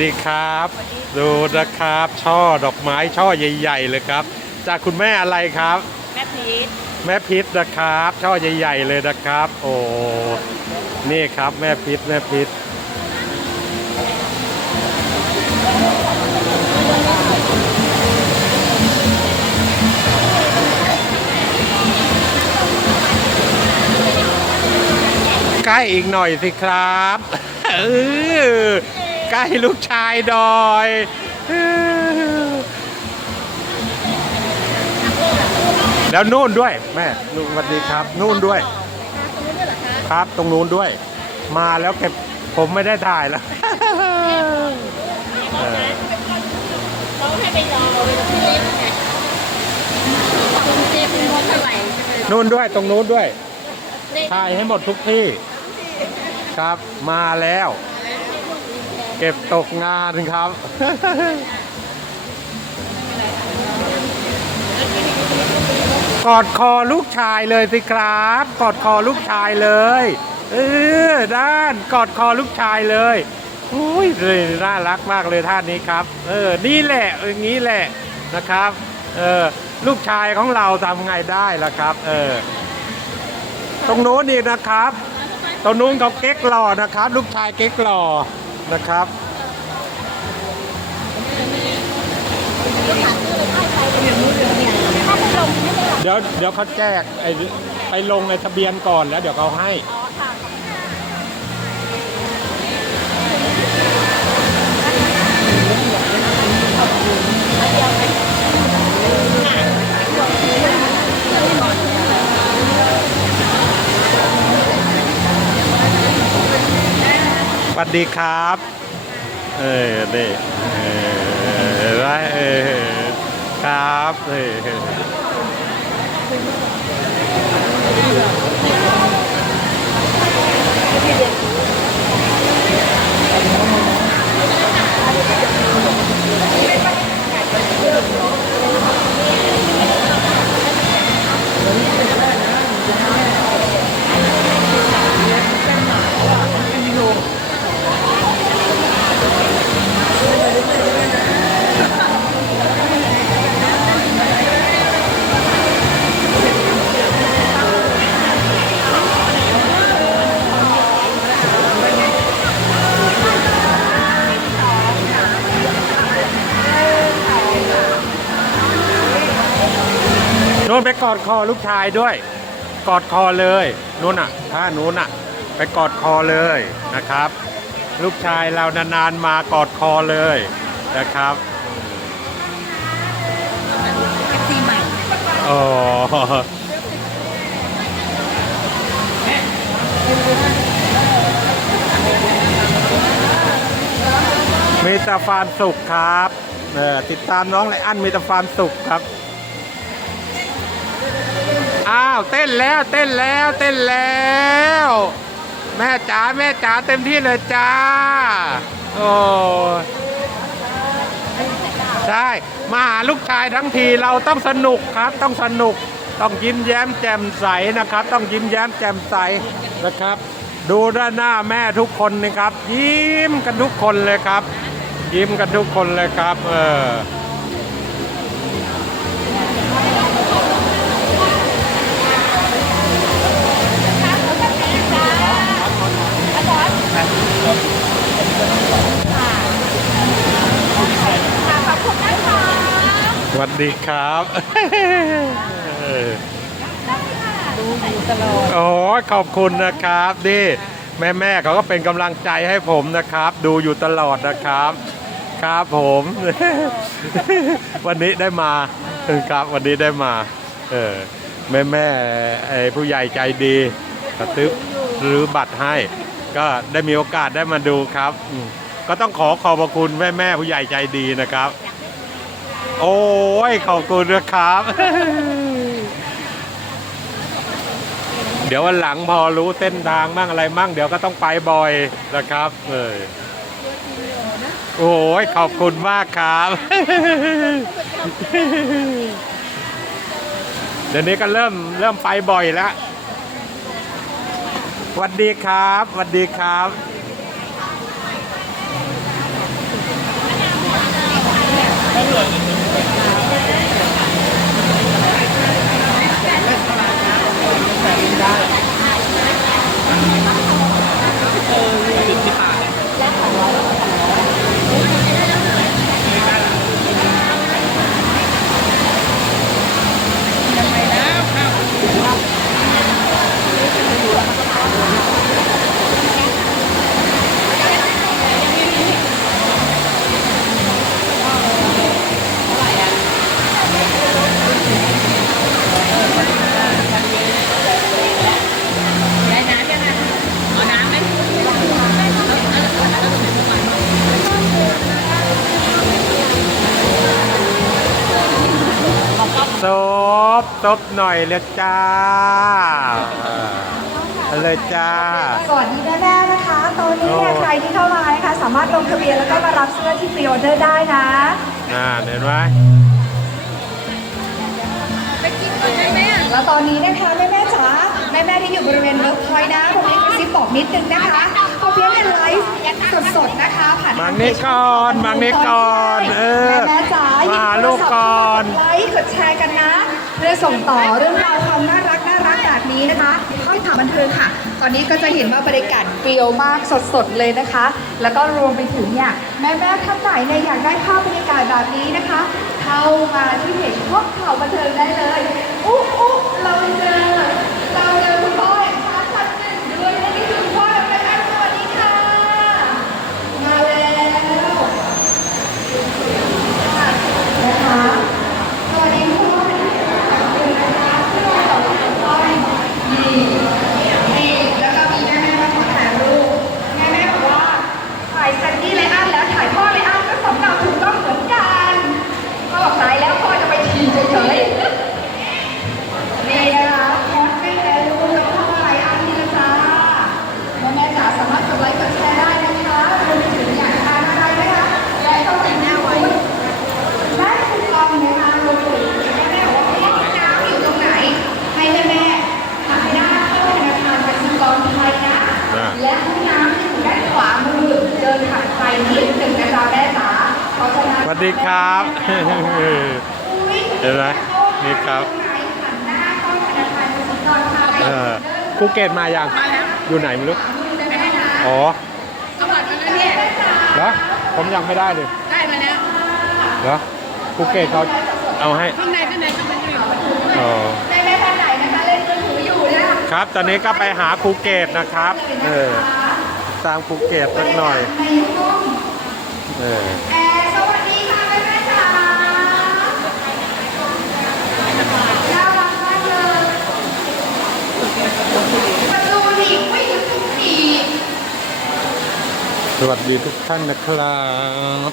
ดีครับ ดูนะครับ ช่อดอกไม้ช่อใหญ่ ๆ เลยครับ จากคุณแม่อะไรครับ แม่พีชแม่พิษนะครับ ช่อใหญ่ ๆ เลยนะครับ โอ้นี่ครับแม่พิษแม่พิษใกล้อีกหน่อยสิครับ เออ ใกล้ลูกชายดอยเออแล้วนู่นด้วยแม่นู่นสวัสดีครับ นู่นด้วย ครับตรงนู้นด้วย มาแล้วเก็บผมไม่ได้ถ่ายแล้วเออเขาให้ไปรอที่ลิฟต์ไงคุณเจเป็นรถเท่าไหร่ใช่ไหมนู่นด้วยตรงนู้นด้วยเลขถ่ายให้หมดทุกที่ ครับมาแล้ว เก็บตกงานครับ กอดคอลูกชายเลยสิครับ กอดคอลูกชายเลย เออด้านกอดคอลูกชายเลยอุ้ยเลยน่ารักมากเลยท่านนี้ครับ เออ นี่แหละอย่างนี้แหละนะครับ เออ ลูกชายของเราทำไงได้ล่ะครับ เออ ตรงโน้นอีกนะครับ ตรงนู้นเขาเก๊กหล่อนะครับ ลูกชายเก๊กหล่อ นะครับเดี๋ยวเดี๋ยวเขาแจกไอ้ไปลงในทะเบียนก่อนแล้วเดี๋ยวเขาให้ สดีครับ เออนี่เออได้เออครับเออ นู่นไปกอดคอลูกชายด้วย กอดคอเลยนู่นอะท่านู้นอะ ไปกอดคอเลยนะครับ ลูกชายเรานานๆมากอดคอเลยนะครับแท็กซี่ใหม่อ๋อมีแต่ความสุขครับเออติดตามน้องไลอันมีแต่ความสุขครับ อ้าวเต้นแล้วเต้นแล้วเต้นแล้ว แม่จ๋าแม่จ๋าเต็มที่เลยจ้าโอ้ใช่มาหาลูกชายทั้งทีเราต้องสนุกครับ ต้องสนุกต้องยิ้มแย้มแจ่มใสนะครับ ต้องยิ้มแย้มแจ่มใสนะครับ ดูด้านหน้าแม่ทุกคนนะครับ ยิ้มกันทุกคนเลยครับ ยิ้มกันทุกคนเลยครับ เออ วัสดีครับดูอยู่ตลอดโอ้ยขอบคุณนะครับนี่แม่แม่ๆเขาก็เป็นกำลังใจให้ผมนะครับ ดูอยู่ตลอดนะครับ ครับผม วันนี้ได้มาครับวันนี้ได้มา เออแม่แม่ๆไอ้ผู้ใหญ่ใจดีกระตึบหรือบัตรให้ ก็ได้มีโอกาสได้มาดูครับอืมก็ต้องขอขอบพระคุณแม่แม่ๆผู้ใหญ่ใจดีนะครับ โอ้ยขอบคุณนะครับ เดี๋ยววันหลังพอรู้เส้นทางมั่งอะไรมั่ง เดี๋ยวก็ต้องไปบ่อยนะครับเออโอ้ยขอบคุณมากครับเดี๋ยวนี้ก็เริ่มเริ่มไปบ่อยแล้วสวัสดีครับสวัสดีครับ Thank you. บซบหน่อยเลยจ้าอ่าเอาเลยจ้าสวัสดีแม่ๆนะคะ ตอนนี้เนี่ยโอ้ ใครที่เข้ามานะคะสามารถลงทะเบียนแล้วก็มารับเสื้อที่พรีออเดอร์ได้นะอ่าเห็นไหมไปกินก่อนได้ไหมอะแล้วตอนนี้นะคะแม่แม่ๆจ๋าแม่แม่ๆที่อยู่บริเวณเวิร์กพอยต์นะผมเองกระซิบบอกนิดนึงนะคะพอเพียงเป็นไลฟ์สดๆนะคะผ่านมังนี่ก่อนมังนี่ก่อน เออ แม่แม่ๆจ๋าหยิมาบโทรลูกศัพท์ก่อน กดไลค์กดแชร์กันนะ เพื่อส่งต่อเรื่องราวความน่ารักน่ารักแบบนี้นะคะห้อยถามบันเทิงค่ะ ตอนนี้ก็จะเห็นว่าบรรยากาศเปรียวมากสดๆเลยนะคะ แล้วก็รวมไปถึงเนี่ยแม่แม่ท่านไหนเนี่ยอยากได้ภาพบรรยากาศแบบนี้นะคะ เข้ามาที่เพจห้องข่าวบันเทิงได้เลยอุ๊อุ๊เราเจอเราเจอคุณพ่อแห่งชาติท่านหนึ่งด้วยและนี่คือคุณพ่อและแม่สวัสดีค่ะ มาแล้วนะคะสวัสดีคุณพ่อและแม่นะคะที่เราสองคนพ่อนี่นี่แล้วก็มีแม่แม่มาขอถ่ายรูปแม่แม่บอกว่าถ่ายแซนดี้ไลอ้อนแล้วถ่ายพ่อไลอ้อนก็สำเนาถูกต้องเหมือนกันพ่อบอกตายแล้วพ่อจะไปฉี่เฉยๆนี่นะคะแคปไม่ได้รูปกับพ่อไลอ้อนนี่นะจ๊ะแม่แม่จ๋าสามารถกดไลค์กดแชร์ได้นะคะรวมไปถึงอยากทานอะไรไหมคะและต้องแต่งหน้าไว้ ได้คูปองนะคะรวมถึงแม่แม่บอกว่าห้องน้ำอยู่ตรงไหน ให้แม่แม่ๆหันหน้าเข้าธนาคารกสิกรไทยนะ อ่า และห้องน้ำที่อยู่ด้านขวามือเดินผ่านไปนิดหนึ่งนะจ๊ะแม่จ๋าเพราะฉะนั้น ส วัสดีครับอุ๊ยเห็นไหมนี่ครับตงไหนหันหน้าเข้าธนาคารกสิกรไทยเออครูเกตมายังอยู่ไหนไม่รู้แม่นะอ๋อเอาบัตรมาแล้วเนี่ยเหรอผมยังไม่ได้เลยได้มาแล้วเหรอครูเกตเขาเอาให้ข้างในข้างในข้างในข้างในอ๋อแม่แม่ท่านไหนนะคะเล่นมือถืออยู่นะคะครับตอนนี้ก็ไปหาครูเกตนะครับ เออ ตามครูเกตสักหน่อยในห้องเออ แอร์สวัสดีค่ะแม่แม่จ๋าน่ารักมากเลยประตูหลีกไม่ถึงทุกที ส วัสดีทุกท่านนะครับ